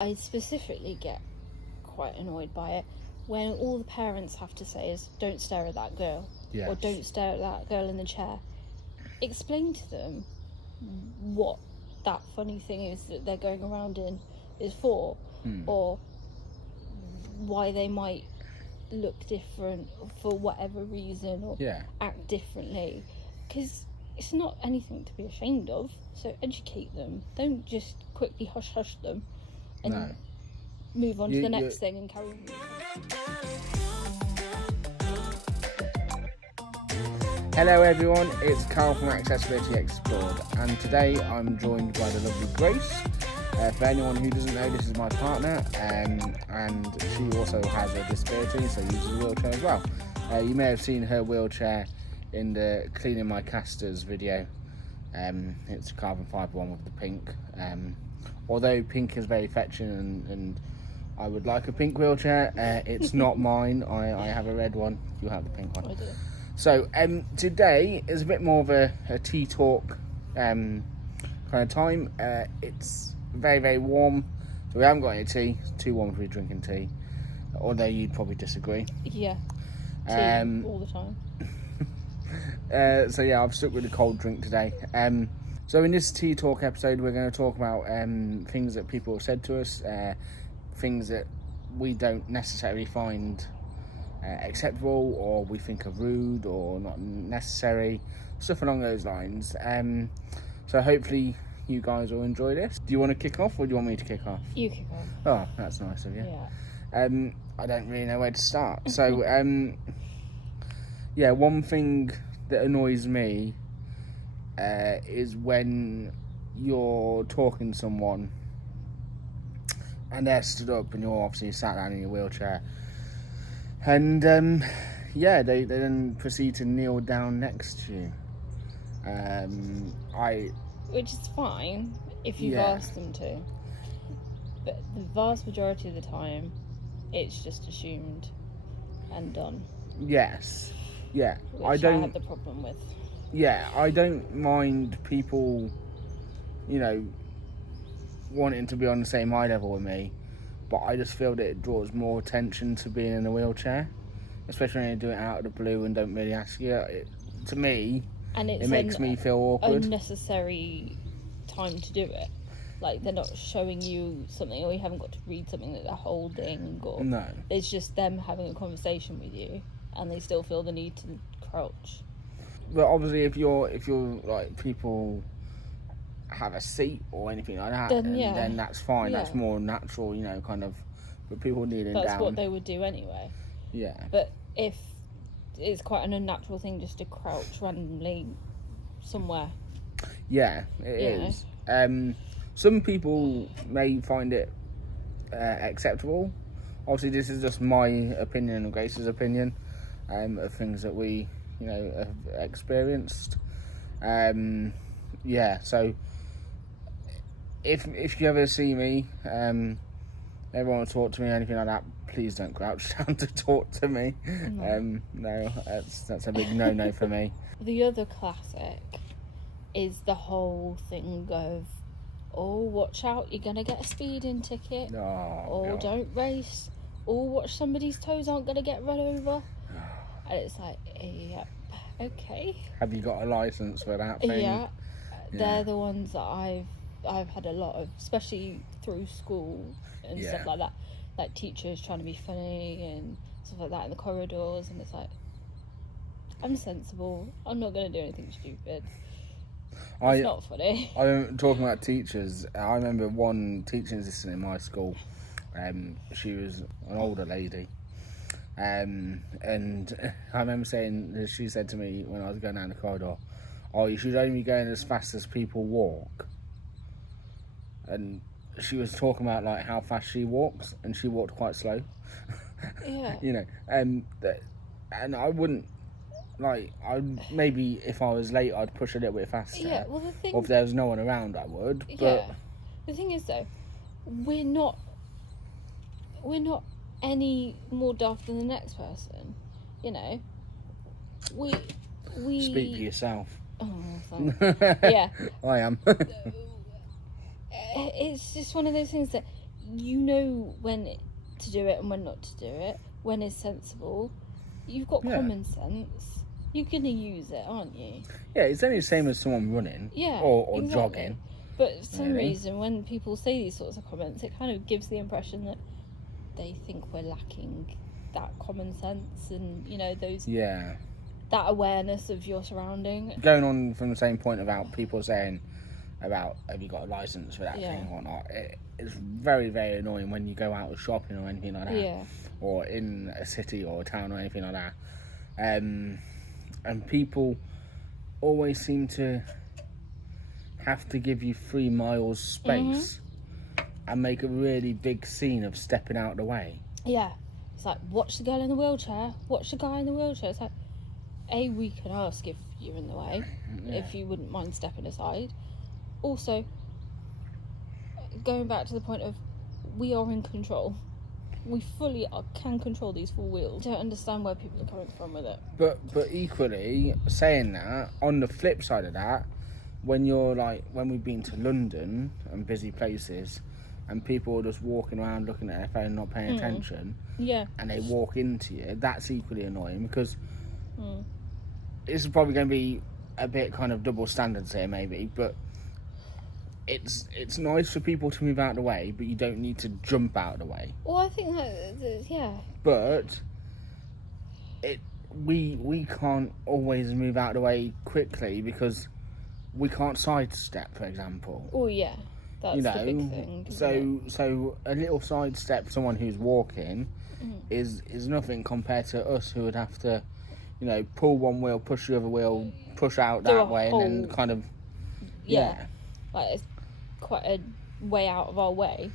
I specifically get quite annoyed by it when all the parents have to say is, don't stare at that girl. Yes. Or don't stare at that girl in the chair. Explain to them what that funny thing is that they're going around in is for, or why they might look different for whatever reason, or act differently, because it's not anything to be ashamed of. So educate them. Don't just quickly hush them and move on to the next thing and carry on. Hello everyone, it's Carl from Accessibility Explored, and today I'm joined by the lovely Grace. For anyone who doesn't know, this is my partner, and she also has a disability, so uses a wheelchair as well. You may have seen her wheelchair in the Cleaning My Casters video. It's a carbon fibre one with the pink. Although pink is very fetching and I would like a pink wheelchair, it's not mine. I have a red one. You have the pink one. I do. So today is a bit more of a tea talk kind of time. It's very, very warm, so we haven't got any tea. It's too warm to be drinking tea, although you'd probably disagree. Yeah, tea all the time. So yeah, I've stuck with a cold drink today. So in this tea talk episode, we're going to talk about things that people have said to us, things that we don't necessarily find acceptable, or we think are rude or not necessary, stuff along those lines. So hopefully you guys will enjoy this. Do you want to kick off, or do you want me to kick off? You kick off. Oh, that's nice of you. Yeah. I don't really know where to start. So yeah, one thing that annoys me is when you're talking to someone and they're stood up and you're obviously sat down in your wheelchair, and yeah, they then proceed to kneel down next to you. Which is fine if you've asked them to, but the vast majority of the time it's just assumed and done. Yes. Yeah. Which I have the problem with. Yeah, I don't mind people, you know, wanting to be on the same eye level with me, but I just feel that it draws more attention to being in a wheelchair, especially when you do it out of the blue and don't really ask you. To me, and it makes me feel awkward. Unnecessary time to do it. Like, they're not showing you something, or you haven't got to read something that they're holding, or it's just them having a conversation with you, and they still feel the need to crouch. But obviously, if you're like, people have a seat or anything like that, then that's fine. That's more natural, you know, kind of. But people kneeling down, that's what they would do anyway. Yeah. But if it's quite an unnatural thing just to crouch randomly somewhere. Yeah, it is. Some people may find it acceptable. Obviously, this is just my opinion and Grace's opinion of things that we, you know, have experienced. Yeah, so if you ever see me, ever want to talk to me or anything like that, please don't crouch down to talk to me. No, that's a big no for me. The other classic is the whole thing of, oh, watch out, you're gonna get a speeding ticket. God. Don't race. Oh, watch, somebody's toes aren't gonna get run over. And it's like, yep, okay. Have you got a license for that thing? Yeah, they're the ones that I've had a lot of, especially through school and stuff like that. Like, teachers trying to be funny and stuff like that in the corridors, and it's like, I'm sensible. I'm not gonna do anything stupid. It's not funny. I'm talking about teachers. I remember one teaching assistant in my school. She was an older lady. And I remember saying, she said to me when I was going down the corridor, "Oh, you should only be going as fast as people walk." And she was talking about like how fast she walks, and she walked quite slow. Yeah. You know, and I wouldn't, like, maybe if I was late, I'd push a little bit faster. Yeah. Well, the thing. Or if there was no one around, I would. But yeah. The thing is, though, we're not any more daft than the next person, you know. We speak for yourself. Oh, fine. Yeah, I am. It's just one of those things that you know when to do it and when not to do it, when is sensible. You've got common sense. You're going to use it, aren't you? Yeah, it's only the same as someone running or exactly. jogging. But for some reason, when people say these sorts of comments, it kind of gives the impression that they think we're lacking that common sense and, you know, that awareness of your surrounding. Going on from the same point about people saying about, have you got a license for that thing or not, it's very, very annoying when you go out shopping or anything like that, or in a city or a town or anything like that, and people always seem to have to give you 3 miles space and make a really big scene of stepping out of the way. Yeah, it's like, watch the girl in the wheelchair, watch the guy in the wheelchair. It's like, we can ask if you're in the way, if you wouldn't mind stepping aside. Also, going back to the point of, we are in control. We fully can control these 4 wheels. I don't understand where people are coming from with it. But equally, saying that, on the flip side of that, when we've been to London and busy places, and people are just walking around looking at their phone, not paying attention, and they walk into you, that's equally annoying, because it's probably going to be a bit kind of double standards here, maybe, but it's nice for people to move out of the way, but you don't need to jump out of the way. Well, I think that But we can't always move out of the way quickly because we can't sidestep, for example. Oh yeah, that's the big thing. So a little sidestep, someone who's walking, is nothing compared to us who would have to, pull one wheel, push the other wheel, push out that way, and then kind of like it's quite a way out of our way.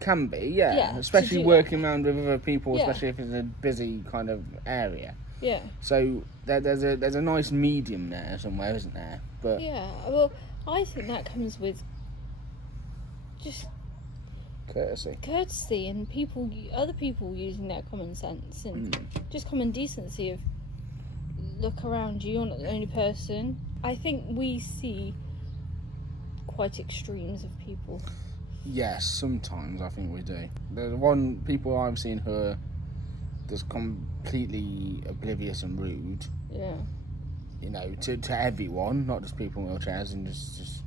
Can be, especially working around with other people, especially if it's a busy kind of area. Yeah. So there's a nice medium there somewhere, isn't there? But well, I think that comes with just courtesy, and other people using their common sense and just common decency of, look around you, you're not the only person. I think we see quite extremes of people. Yes, sometimes I think we do. There's people I've seen who are just completely oblivious and rude. Yeah. To everyone, not just people in wheelchairs, and just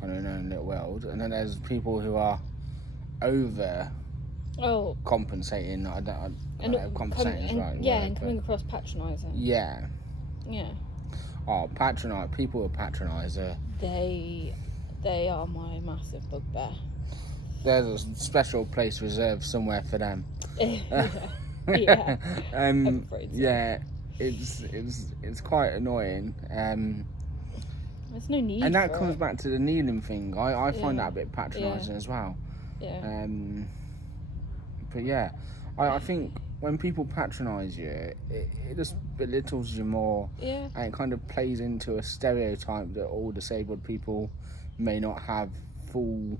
kind of in their own little world. And then there's people who are over compensating. I don't know, compensating is right. And coming across patronising. Yeah. Yeah. Oh, people who patronise are... They are my massive bugbear. There's a special place reserved somewhere for them. Yeah. I'm afraid so. Yeah, it's quite annoying. There's no need. And that comes back to the kneeling thing. I find that a bit patronising as well. Yeah. But yeah, I think when people patronise you, it just belittles you more. Yeah. And it kind of plays into a stereotype that all disabled people may not have full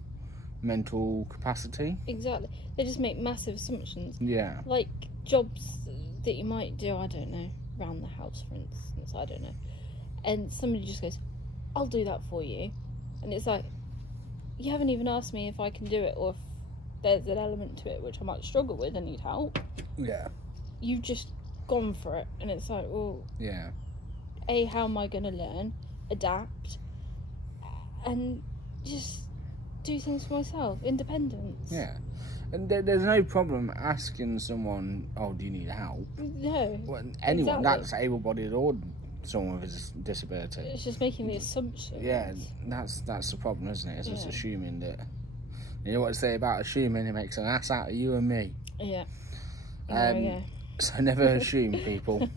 mental capacity. Exactly. They just make massive assumptions. Yeah. Like jobs that you might do, I don't know, around the house, for instance, I don't know. And somebody just goes, I'll do that for you. And it's like, you haven't even asked me if I can do it, or if there's an element to it which I might struggle with and need help. Yeah. You've just gone for it. And it's like, well, yeah. how am I going to learn, adapt, and just do things for myself? Independence. Yeah. And there's no problem asking someone, do you need help? No. Well, anyone that's able-bodied or someone with a disability. It's just making the assumption. Yeah, that's the problem, isn't it? It's just assuming that... You know what to say about assuming? It makes an ass out of you and me. Yeah. So never assume, people.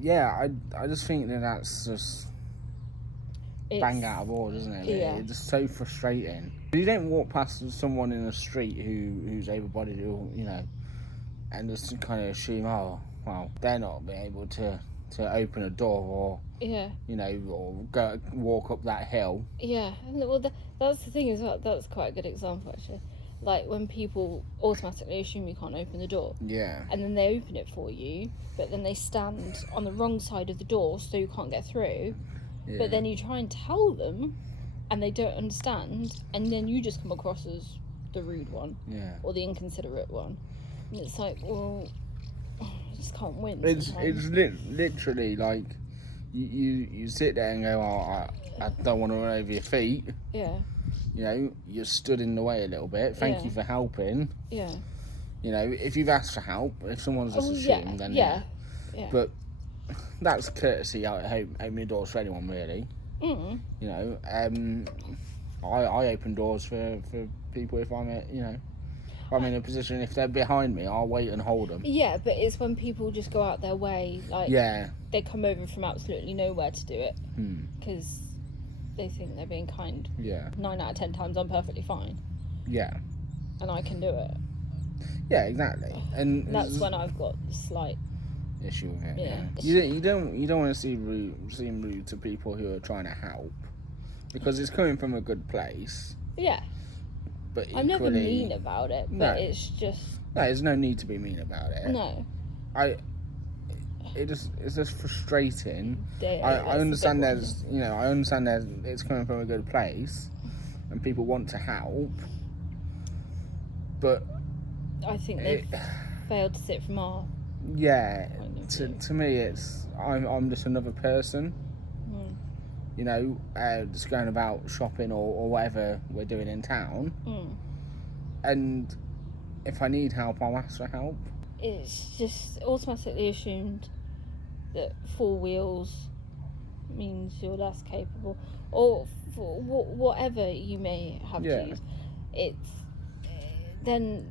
Yeah, I just think that's just... bang out of order, isn't it? Yeah. It's just so frustrating. You don't walk past someone in the street who's able-bodied, and just kind of assume, they're not being able to open a door or go walk up that hill. Yeah, well, that's the thing as well. That's quite a good example, actually. Like when people automatically assume you can't open the door. Yeah. And then they open it for you, but then they stand on the wrong side of the door so you can't get through. Yeah. But then you try and tell them, and they don't understand, and then you just come across as the rude one, Yeah. or the inconsiderate one. And it's like, well, you just can't win. It's sometimes. literally like you sit there and go, oh, I don't want to run over your feet. Yeah. You know, you're stood in the way a little bit. Thank Yeah. you for helping. Yeah. You know, if you've asked for help, if someone's just assumed, then yeah. But that's courtesy. I open the doors for anyone, really. Mm. You know, I open doors for people if I'm at, you know, if I'm in a position. If they're behind me, I'll wait and hold them. Yeah, but it's when people just go out their way, like they come over from absolutely nowhere to do it because they think they're being kind. Yeah. 9 out of 10 times, I'm perfectly fine. Yeah. And I can do it. Yeah, exactly. And that's when I've got a slight issue with it. Yeah. You don't want to seem rude to people who are trying to help, because it's coming from a good place. Yeah. But I'm never mean about it, but it's just there's no need to be mean about it. No. It's just frustrating. Yeah, I understand it's coming from a good place, and people want to help, but I think they've failed to see it from our to me it's I'm just another person. You know, just going about shopping or whatever we're doing in town, and if I need help, I'll ask for help. It's just automatically assumed that 4 wheels means you're less capable, or for whatever you may have to use. It's then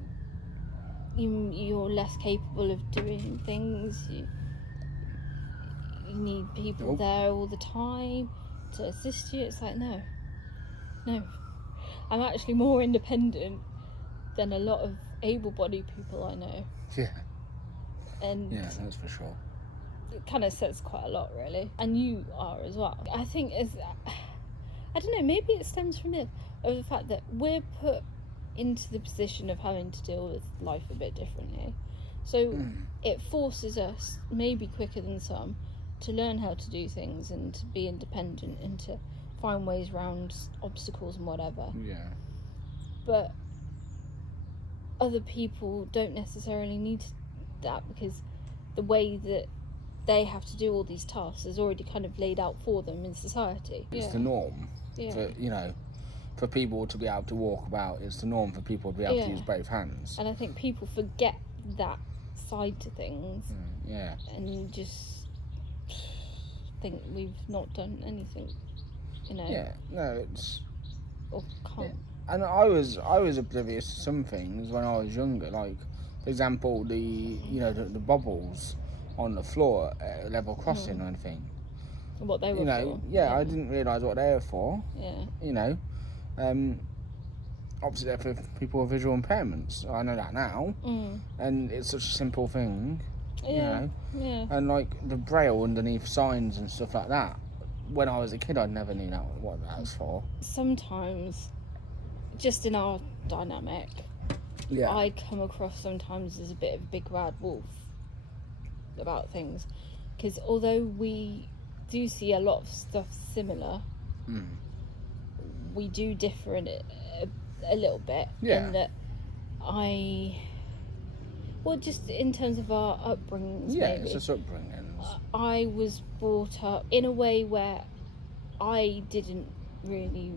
you're less capable of doing things. You need people there all the time to assist you. It's like no, I'm actually more independent than a lot of able-bodied people I know. And that's for sure. It kind of says quite a lot, really. And you are as well. I think I don't know, maybe it stems from it, of the fact that we're put into the position of having to deal with life a bit differently. So it forces us, maybe quicker than some, to learn how to do things and to be independent and to find ways around obstacles and whatever. Yeah. But other people don't necessarily need that, because the way that they have to do all these tasks is already kind of laid out for them in society. It's the norm. For people to be able to walk about, it's the norm for people to be able to use both hands. And I think people forget that side to things. And just think we've not done anything, you know. It's or can't. And I was oblivious to some things when I was younger, like for example the bubbles on the floor at level crossing or anything. What they were for. I didn't realise what they were for. Obviously they're for people with visual impairments. I know that now. And it's such a simple thing. And like the braille underneath signs and stuff like that, when I was a kid I never knew what that was for. Sometimes, just in our dynamic, I come across sometimes as a bit of a big bad wolf about things, because although we do see a lot of stuff similar, we do differ in it a little bit. In that just in terms of our upbringings, maybe. It's just upbringings. I was brought up in a way where I didn't really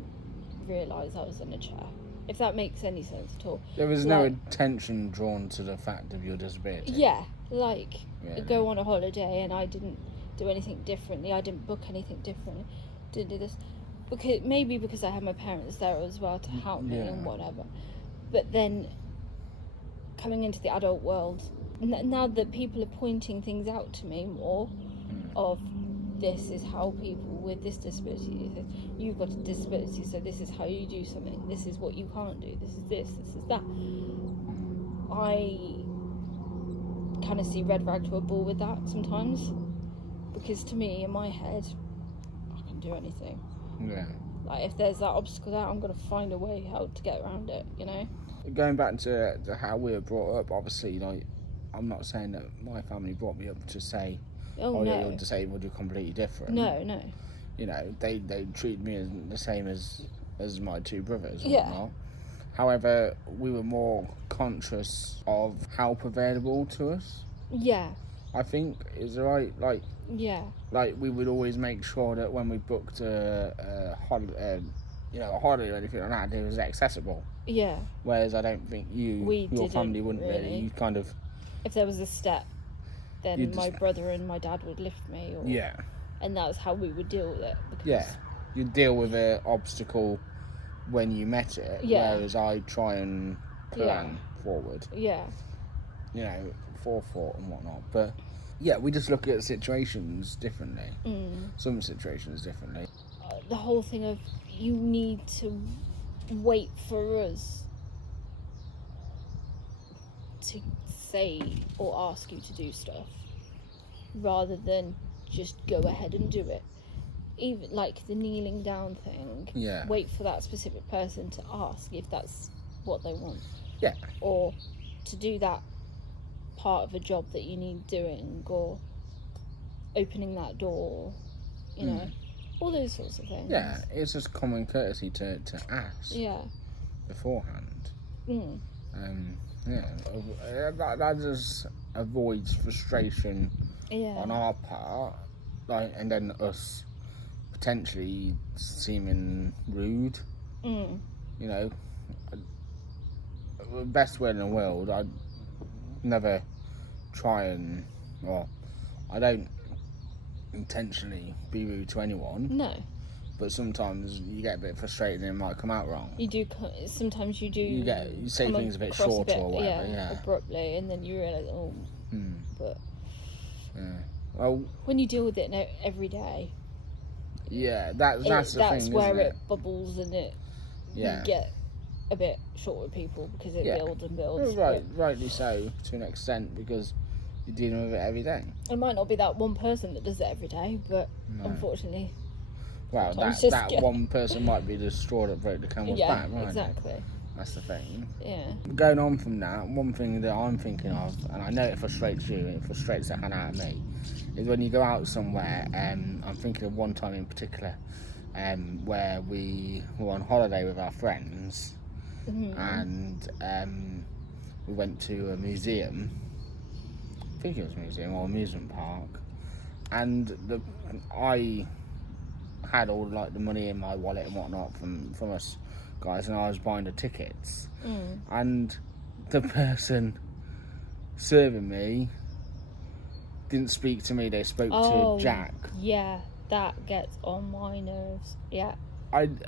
realise I was in a chair, if that makes any sense at all. There was no attention drawn to the fact of your disability. Go on a holiday and I didn't do anything differently. I didn't book anything differently. Didn't do this because I had my parents there as well to help me and whatever. But then coming into the adult world, now that people are pointing things out to me more, of this is how people with this disability, you've got a disability, so this is how you do something, this is what you can't do, this is that. I kind of see red rag to a bull with that sometimes, because to me, in my head, I can do anything. Like if there's that obstacle there, I'm going to find a way how to get around it, you know. Going back to how we were brought up, obviously, like, I'm not saying that my family brought me up to say, you're disabled, you're completely different. No. You know, they treated me as the same as my 2 brothers and whatnot. However, we were more conscious of help available to us. Yeah. I think is right. Like we would always make sure that when we booked a holiday, a holiday or anything like that, it was accessible. Yeah. Whereas I don't think your family wouldn't really. You kind of. If there was a step, then my brother and my dad would lift me. And that's how we would deal with it. Because you deal with an obstacle when you met it. Whereas I try and plan forward. Yeah. Forethought and whatnot. But we just look at situations differently. Some situations differently. The whole thing of you need to wait for us to say or ask you to do stuff rather than just go ahead and do it. Even like the kneeling down thing, wait for that specific person to ask if that's what they want, or to do that part of a job that you need doing, or opening that door, all those sorts of things. It's just common courtesy to ask beforehand. That just avoids frustration on our part, and then us potentially seeming rude. Best way in the world, I'd never try and, I don't intentionally be rude to anyone. No. But sometimes you get a bit frustrated and it might come out wrong. You do. Sometimes you do. You say things a bit shorter or whatever. Abruptly, and then you realise, but well, when you deal with it every day, that's the thing. That's where it bubbles and you get a bit short with people because it builds and builds. Rightly so to an extent, because you're dealing with it every day. It might not be that one person that does it every day, but unfortunately. Well, that one person might be the straw that broke the camel's back, right? Exactly. That's the thing. Yeah. Going on from that, one thing that I'm thinking of, and I know it frustrates you, and it frustrates the hell out of me, is when you go out somewhere. I'm thinking of one time in particular, where we were on holiday with our friends, and we went to a museum. I think it was a museum or amusement park, and I had all the money in my wallet and whatnot from us guys, and I was buying the tickets, and the person serving me didn't speak to me. They spoke to Jack. Yeah, that gets on my nerves. Yeah. And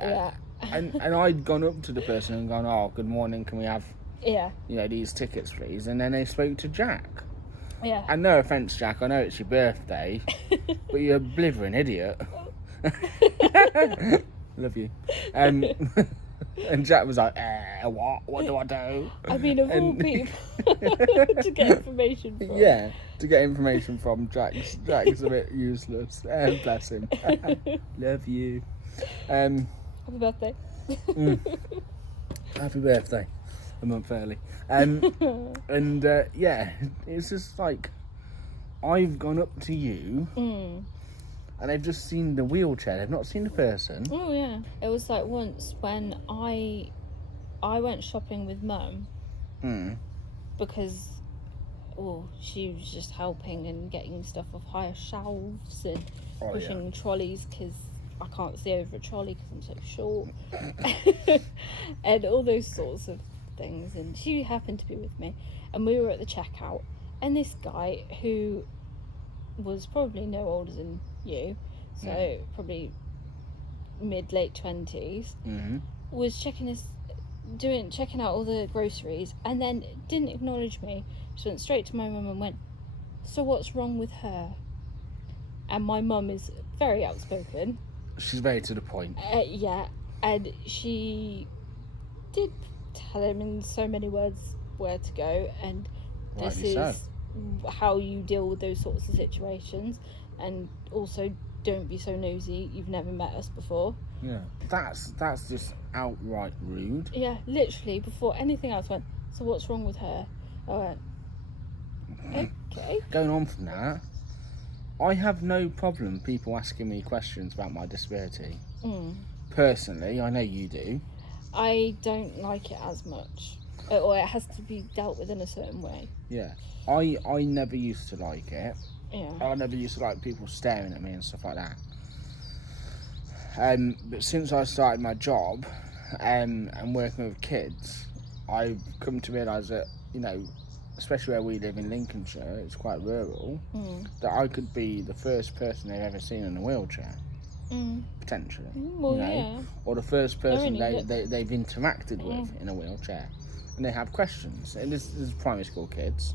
I'd gone up to the person and gone, "Oh, good morning, can we have these tickets please?" And then they spoke to Jack. Yeah. And no offence, Jack, I know it's your birthday, but you're a blithering idiot. Love you. And Jack was like, what do I do? I mean, of all people to get information from. Yeah, to get information from. Jack's a bit useless. Bless him. Love you. Happy birthday. Happy birthday. A month early. It's just like, I've gone up to you and they've just seen the wheelchair, they've not seen the person. Oh yeah. It was like once when I went shopping with Mum because she was just helping and getting stuff off higher shelves and pushing trolleys because I can't see over a trolley because I'm so short and all those sorts of things. And she happened to be with me and we were at the checkout, and this guy who was probably no older than you, so probably mid-late 20s, was checking out all the groceries, and then didn't acknowledge me. She went straight to my mum and went, "So what's wrong with her?" And my mum is very outspoken. She's very to the point. And she did tell him in so many words where to go, and this is how you deal with those sorts of situations, and also don't be so nosy, you've never met us before. Yeah, that's just outright rude. Yeah, literally before anything else went, "So what's wrong with her?" I went, okay. Going on from that, I have no problem people asking me questions about my disability. Personally, I know you do. I don't like it as much, or it has to be dealt with in a certain way. Yeah, I never used to like it. Yeah. I never used to like people staring at me and stuff like that. But since I started my job and working with kids, I've come to realise that, you know, especially where we live in Lincolnshire, it's quite rural, that I could be the first person they've ever seen in a wheelchair, potentially. Well, you know? yeah. Or the first person really they've interacted with in a wheelchair. And they have questions. And this is primary school kids.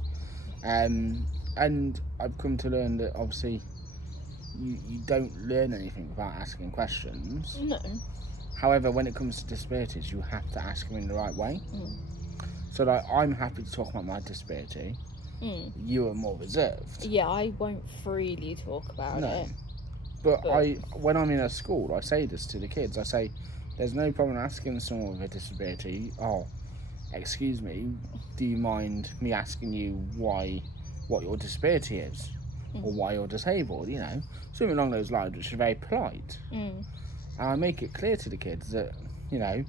And I've come to learn that obviously you don't learn anything without asking questions. No. However, when it comes to disabilities, you have to ask them in the right way. So, like, I'm happy to talk about my disability. You are more reserved. Yeah, I won't freely talk about it. But when I'm in a school, I say this to the kids. I say, there's no problem asking someone with a disability, oh, excuse me, do you mind me asking you what your disability is? Or why you're disabled, you know? Something along those lines, which is very polite. And I make it clear to the kids that, you know,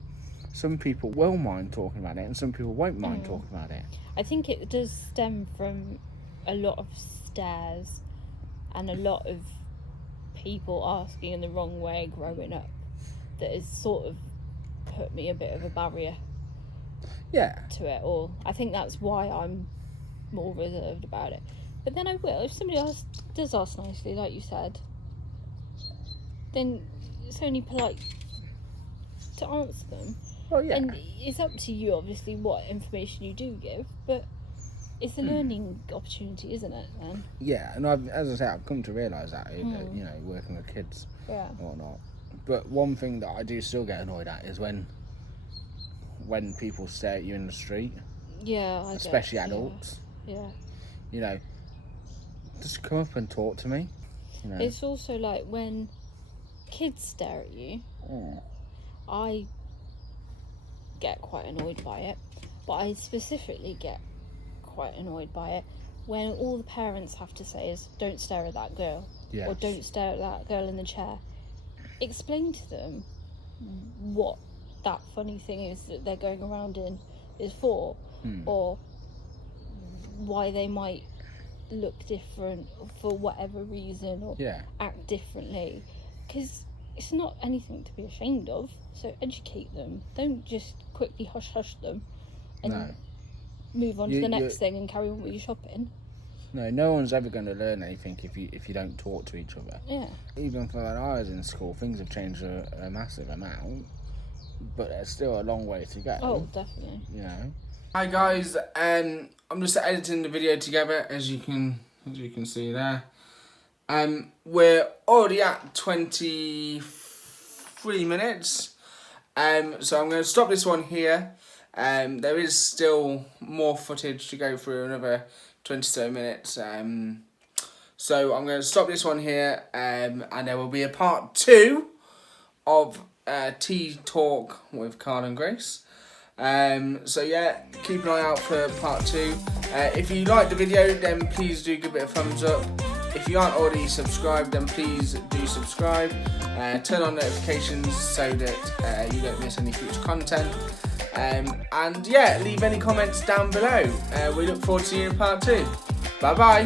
some people will mind talking about it and some people won't mind talking about it. I think it does stem from a lot of stares and a lot of people asking in the wrong way growing up that has sort of put me a bit of a barrier to it all. I think that's why I'm more reserved about it. But then I will, if somebody else does ask nicely, like you said, then it's only polite to answer them. Well, yeah. And it's up to you, obviously, what information you do give, but it's a learning opportunity, isn't it, then? Yeah, and as I say, I've come to realise that, you know, working with kids and whatnot. But one thing that I do still get annoyed at is when people stare at you in the street. Yeah, especially adults. Yeah. You know, just come up and talk to me. You know. It's also like when kids stare at you, I get quite annoyed by it, but I specifically get quite annoyed by it when all the parents have to say is, don't stare at that girl, or don't stare at that girl in the chair. Explain to them what that funny thing is that they're going around in is for, or why they might look different for whatever reason, or act differently, because it's not anything to be ashamed of. So educate them, don't just quickly hush them and move on to the next thing and carry on with your shopping. No one's ever going to learn anything if you don't talk to each other. Yeah. Even when I was in school, things have changed a massive amount, but there's still a long way to go. Oh, definitely. You know. Hi guys, I'm just editing the video together, as you can see there. We're already at 23 minutes. So I'm going to stop this one here. There is still more footage to go through, another 27 minutes. So I'm going to stop this one here, and there will be a part 2 of Tea Talk with Carl and Grace. So yeah, keep an eye out for part 2. If you like the video, then please do give it a thumbs up. If you aren't already subscribed, then please do subscribe. Turn on notifications so that you don't miss any future content. And yeah, leave any comments down below. We look forward to seeing you in part 2. Bye bye.